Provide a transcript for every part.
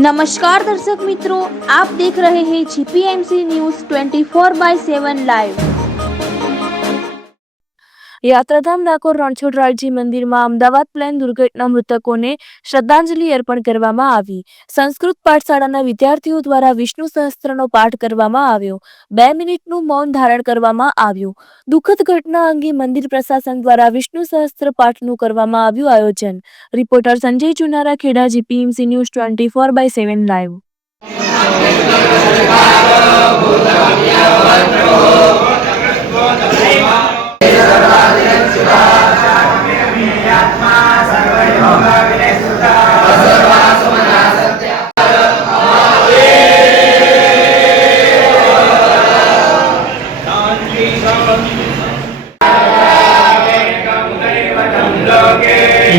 नमस्कार दर्शक मित्रों आप देख रहे हैं जीपीएमसी न्यूज 24 बाय 7 लाइव યાત્રાધામ ડાકોર રણછોડરાયજી મંદિરમાં અમદાવાદ પ્લેન દુર્ઘટના મૃતકોને શ્રદ્ધાંજલિ અર્પણ કરવામાં આવી. સંસ્કૃત પાઠશાળાના વિદ્યાર્થીઓ દ્વારા વિષ્ણુ સહસ્ત્રનો પાઠ કરવામાં આવ્યો. બે મિનિટનું મૌન ધારણ કરવામાં આવ્યું. દુઃખદ ઘટના અંગે મંદિર પ્રશાસન દ્વારા વિષ્ણુ સહસ્ત્ર પાઠનું કરવામાં આવ્યું આયોજન. Reporter Sanjay Chunara, Kheda, GPMC news twenty four by seven live.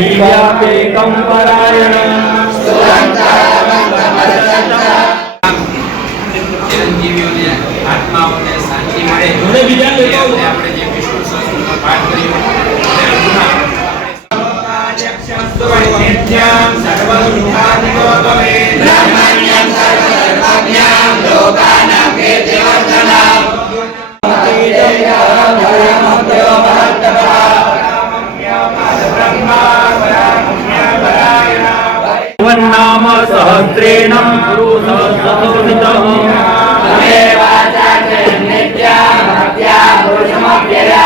ईयापेकं परायणम् ચિરંજીવીઓને આત્માઓને શાંતિ મળે મને બીજા તે લેતા આવો. આપણે જે વિષ્ણુ સહસ્ત્રનો પાઠ કર્યો सहस्रेण पुरुषसहस्रसंहितम् तमेवाचार्य नित्या भक्त्या पुरुषमव्यया